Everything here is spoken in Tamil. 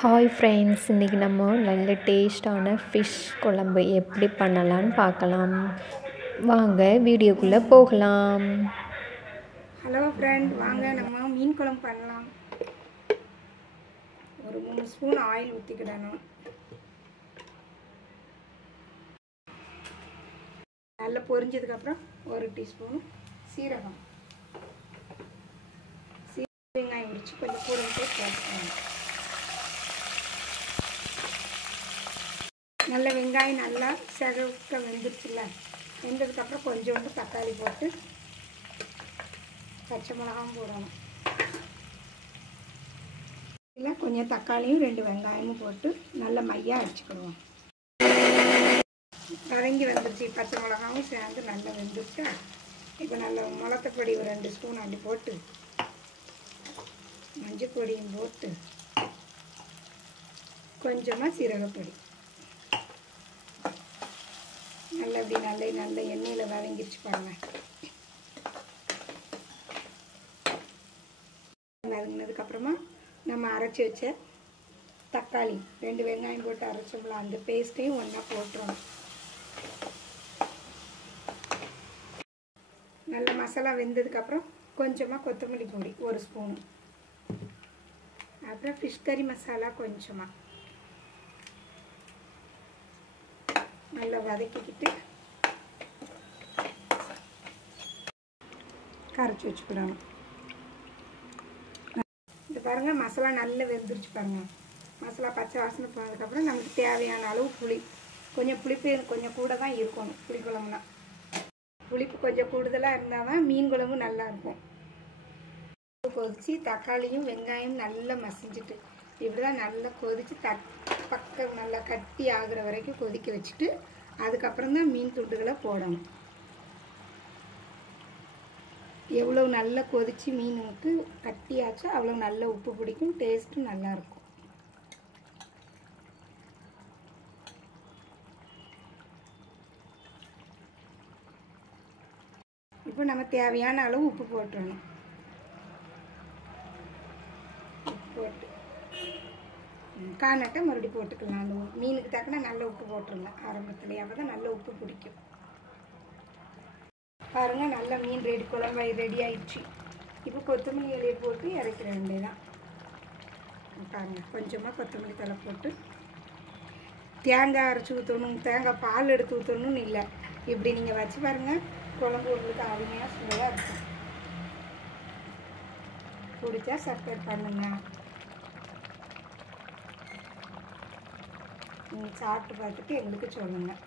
ஹாய் ஃப்ரெண்ட்ஸ், இன்றைக்கி நம்ம நல்ல டேஸ்டான ஃபிஷ் குழம்பு எப்படி பண்ணலான்னு பார்க்கலாம். வாங்க வீடியோக்குள்ளே போகலாம். ஹலோ ஃப்ரெண்ட், வாங்க நம்ம மீன் குழம்பு பண்ணலாம். ஒரு 3 ஸ்பூன் ஆயில் ஊற்றிக்கிடணும். நல்லா பொரிஞ்சதுக்கப்புறம் 1 டீஸ்பூன் சீரகம், வெங்காயம் உரிச்சு கொஞ்சம் கூட சேர்த்துக்கணும். நல்ல வெங்காயம் நல்லா செவக்க வெந்துருச்சுல, வெந்ததுக்கப்புறம் கொஞ்சோண்டு தக்காளி போட்டு பச்சை மிளகாவும் போடணும். இல்லை கொஞ்சம் தக்காளியும் 2 வெங்காயமும் போட்டு நல்ல மையாக அரைச்சிக்கிடுவோம். வதங்கி வந்துருச்சு, பச்சை மிளகாவும் சேர்ந்து நல்லா வெந்துருச்சா. இப்போ நல்ல மிளகாப்பொடி ஒரு 2 ஸ்பூன் அப்படி போட்டு, மஞ்சள் பொடியும் போட்டு, கொஞ்சமாக சீரகப்பொடி நல்லா அப்படி நல்ல எண்ணெயில் வதங்கிருச்சு பாருங்க. வதங்கினதுக்கப்புறமா நம்ம அரைச்சி வச்ச தக்காளி 2 வெங்காயம் போட்டு அரைச்சோம்ல, அந்த பேஸ்ட்டையும் ஒன்றா போட்டுறோம். நல்ல மசாலா வெந்ததுக்கப்புறம் கொஞ்சமாக கொத்தமல்லி பொடி 1 ஸ்பூனு, அப்புறம் ஃபிஷ் கறி மசாலா கொஞ்சமாக நல்லா வதக்கிக்கிட்டு கரைச்சி வச்சுக்கிடணும். இந்த பாருங்கள், மசாலா நல்லா வெந்துருச்சு பாருங்கள். மசாலா பச்சை வாசனை போனதுக்கப்புறம் நமக்கு தேவையான அளவு புளி, கொஞ்சம் புளிப்பு கொஞ்சம் கூட தான் இருக்கணும். புளி குழம்புனா புளிப்பு கொஞ்சம் கூடுதலாக இருந்தால் தான் மீன் குழம்பு நல்லாயிருக்கும். கொதித்து தக்காளியும் வெங்காயம் நல்லா மசிஞ்சிட்டு, இப்படி தான் நல்லா கொதித்து பக்கம் நல்லா கட்டி ஆகிற வரைக்கும் கொதிக்க வச்சுட்டு, அதுக்கப்புறம் தான் மீன் துண்டுகளை போடணும். எவ்வளோ நல்லா கொதித்து மீனுக்கு கட்டியாச்சோ அவ்வளோ நல்ல உப்பு பிடிக்கும், டேஸ்ட்டும் நல்லாயிருக்கும். இப்போ நம்ம தேவையான அளவு உப்பு போட்டுறணும். உப்பு போட்டு காணட்டை மறுபடியும் போட்டுக்கலாம். அந்த மீனுக்கு தக்கன நல்ல உப்பு போட்டுருங்க ஆரம்பத்துலேயே, அப்போ தான் நல்ல உப்பு பிடிக்கும். பாருங்கள், நல்ல மீன் குழம்பு ரெடி ஆயிடுச்சு. இப்போ கொத்தமல்லி இலையை போட்டு இறக்கிற வேண்டியதான். பாருங்கள், கொஞ்சமாக கொத்தமல்லி தழை போட்டு தேங்காய் அரைச்சி ஊற்றணும், தேங்காய் பால் எடுத்து ஊற்றணும்னு இல்லை. இப்படி நீங்கள் வச்சு பாருங்கள், குழம்பு உங்களுக்கு அருமையாக சுவையாக இருக்கும். பிடிச்சா சப்ஸ்கிரைப் பண்ணுங்க. நீங்கள் சாப்பிட்டு பார்த்துட்டு எங்களுக்கு சொல்லுங்கள்.